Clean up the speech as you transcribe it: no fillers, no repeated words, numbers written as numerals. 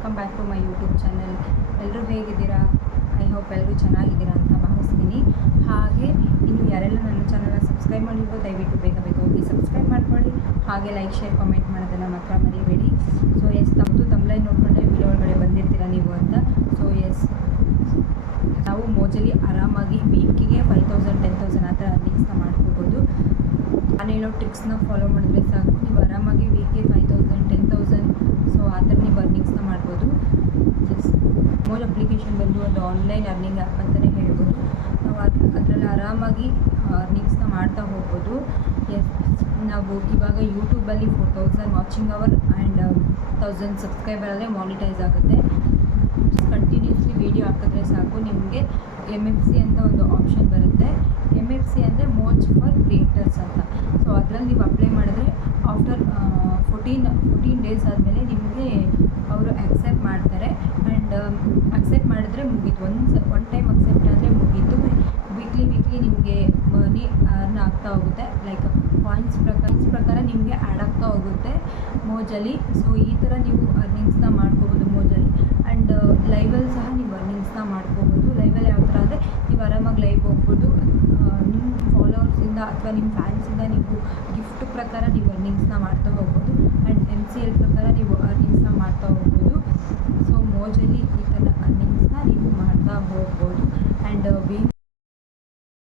Welcome back to my YouTube channel. ಎಲ್ಲರೂ ಹೇಗಿದ್ದೀರಾ? I hope ಎಲ್ಲರೂ ಚೆನ್ನಾಗಿದ್ದೀರಾ ಅಂತ ಭಾವಿಸ್ತೀನಿ. ಹಾಗೆ ಇನ್ನು ಯಾರೆಲ್ಲ ನನ್ನ ಚಾನಲ್ನ ಸಬ್ಸ್ಕ್ರೈಬ್ ಮಾಡಿದ್ರು ದಯವಿಟ್ಟು ಬೇಗ ಹೋಗಿ ಸಬ್ಸ್ಕ್ರೈಬ್ ಮಾಡ್ಕೊಳ್ಳಿ. ಹಾಗೆ ಲೈಕ್ ಶೇರ್ ಕಾಮೆಂಟ್ ಮಾಡೋದನ್ನು ಮಾತ್ರ ಮರಿಬೇಡಿ. ಸೊ ಎಸ್, ತಮ್ಮದು ತಮ್ಲೈನ್ ನೋಡಿಕೊಂಡ್ರೆ ವಿಡಿಯೋ ಒಳಗಡೆ ಬಂದಿರ್ತೀರ ನೀವು ಅಂತ. ಸೊ ಎಸ್, ನಾವು ಮೋಜಲ್ಲಿ ಆರಾಮಾಗಿ ವೀಕಿಗೆ 5,000 10,000 ಆ ಥರ ಅರ್ನಿಂಗ್ಸ್ನ ಮಾಡ್ಕೋಬೋದು. ನಾನು ಹೇಳೋ ಟ್ರಿಕ್ಸ್ನ ಫಾಲೋ ಮಾಡಿದ್ರೆ ಸಾಕು, ನೀವು ಆರಾಮಾಗಿ ವೀಕ್ಗೆ 5,000 10,000 ಸೊ ಆ ಥರ ನೀವು ಅರ್ನಿಂಗ್ಸ್ನ ಮಾಡ್ಬೋದು. ಎಸ್, ಮೋಜ್ ಅಪ್ಲಿಕೇಶನ್ ಬಂದು ಒಂದು ಆನ್ಲೈನ್ ಅರ್ನಿಂಗ್ ಆ್ಯಪ್ ಅಂತಲೇ ಹೇಳ್ಬೋದು. ನಾವು ಅದರಲ್ಲಿ ಆರಾಮಾಗಿ ಅರ್ನಿಂಗ್ಸ್ನ ಮಾಡ್ತಾ ಹೋಗ್ಬೋದು. ಎಸ್, ನಾವು ಇವಾಗ ಯೂಟ್ಯೂಬಲ್ಲಿ 4,000 ವಾಚಿಂಗ್ ಅವರ್ ಆ್ಯಂಡ್ 1,000 ಸಬ್ಸ್ಕ್ರೈಬರಲ್ಲೇ ಮಾನಿಟೈಸ್ ಆಗುತ್ತೆ. ಕಂಟಿನ್ಯೂಸ್ಲಿ ವೀಡಿಯೋ ಹಾಕಿದ್ರೆ ಸಾಕು, ನಿಮಗೆ MFC ಅಂತ ಒಂದು ಆಪ್ಷನ್ ಬರುತ್ತೆ. MFC ಅಂದರೆ ಮೋಜ್ ಫಾರ್ ಕ್ರಿಯೇಟರ್ಸ್ ಅಂತ. ಸೊ ಅದರಲ್ಲಿ ನೀವು ಅಪ್ಲೈ ಮಾಡಿದ್ರೆ ಆಫ್ಟರ್ 14 ಡೇಸ್ ಆದಮೇಲೆ ನಿಮಗೆ ಅವರು ಆಕ್ಸೆಪ್ಟ್ ಮಾಡ್ತಾರೆ. ಆ್ಯಂಡ್ ಅಕ್ಸೆಪ್ಟ್ ಮಾಡಿದ್ರೆ ಮುಗೀತು. ಒನ್ ಟೈಮ್ ಅಕ್ಸೆಪ್ಟ್ ಆದರೆ ಮುಗೀತು. ವೀಕ್ಲಿ ನಿಮಗೆ ಮನಿ ಅರ್ನ್ ಆಗ್ತಾ ಹೋಗುತ್ತೆ. ಲೈಕ್ ಪಾಯಿಂಟ್ಸ್ ಪ್ರಕಾರ ನಿಮಗೆ ಆ್ಯಡ್ ಆಗ್ತಾ ಹೋಗುತ್ತೆ ಮೋಜಲ್ಲಿ. ಸೊ ಈ ಥರ ನೀವು ಅರ್ನಿಂಗ್ಸ್ನ ಮಾಡ್ಕೋಬೋದು ಮೋಜಲ್ಲಿ. ಆ್ಯಂಡ್ ಲೈವಲ್ಲಿ ಸಹ ನೀವು ಅರ್ನಿಂಗ್ಸ್ನ ಮಾಡ್ಕೋಬೋದು. ಲೈವಲ್ಲಿ ಯಾವ ಥರ ಅಂದರೆ ನೀವು ಆರಾಮಾಗಿ ಲೈವ್ ಹೋಗ್ಬೋದು. ನಿಮ್ಮ ಫಾಲೋವರ್ಸಿಂದ ಅಥವಾ ನಿಮ್ಮ ಫ್ಯಾನ್ಸಿಂದ ನೀವು ಗಿಫ್ಟ್ ಪ್ರಕಾರ ನೀವು ಅರ್ನಿಂಗ್ಸ್ನ ಮಾಡ್ತಾ